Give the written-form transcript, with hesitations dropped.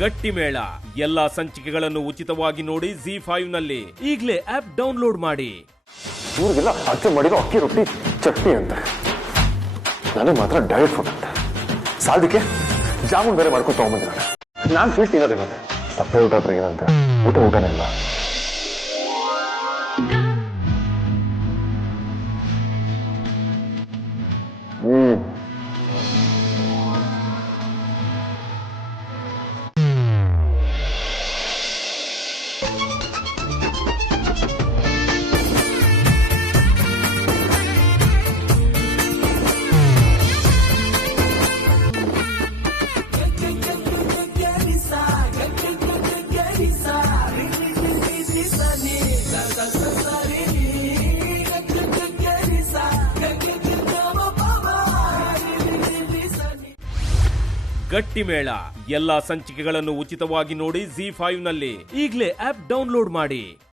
ಗಟ್ಟಿ ಮೇಳ ಎಲ್ಲಾ ಸಂಚಿಕೆಗಳನ್ನು ಉಚಿತವಾಗಿ ನೋಡಿ ZEE5 ನಲ್ಲಿ ಈಗಲೇ ಆಪ್ ಡೌನ್ಲೋಡ್ ಮಾಡಿ. ಇವ್ರಿಗೆಲ್ಲ ಅಚ್ಚೆ ಮಾಡಿರೋ ಅಕ್ಕಿ ರೊಟ್ಟಿ ಚಟ್ನಿ ಅಂತ, ನನಗೆ ಮಾತ್ರ ಡಯಟ್ ಫುಡ್ ಅಂತ. ಸಾಲದಕ್ಕೆ ಜಾಮೂನ್ ಬೇರೆ ಮಾಡ್ಕೊಂಡು ತಗೊಂಬಂದಿದ್ದಾನೆ. ನಾನು ಸ್ವೀಟ್ ತಿನ್ನೋದೇನಂತೆ, ಸಪ್ಪೆ ಊಟ ಹತ್ರ ಏನಂತೆ, ಊಟನೇ ಇಲ್ಲ. ಗಟ್ಟಿ ಮೇಳ ಎಲ್ಲಾ ಸಂಚಿಕೆಗಳನ್ನು ಉಚಿತವಾಗಿ ನೋಡಿ ZEE5 ನಲ್ಲಿ ಈಗಲೇ ಆಪ್ ಡೌನ್ಲೋಡ್ ಮಾಡಿ.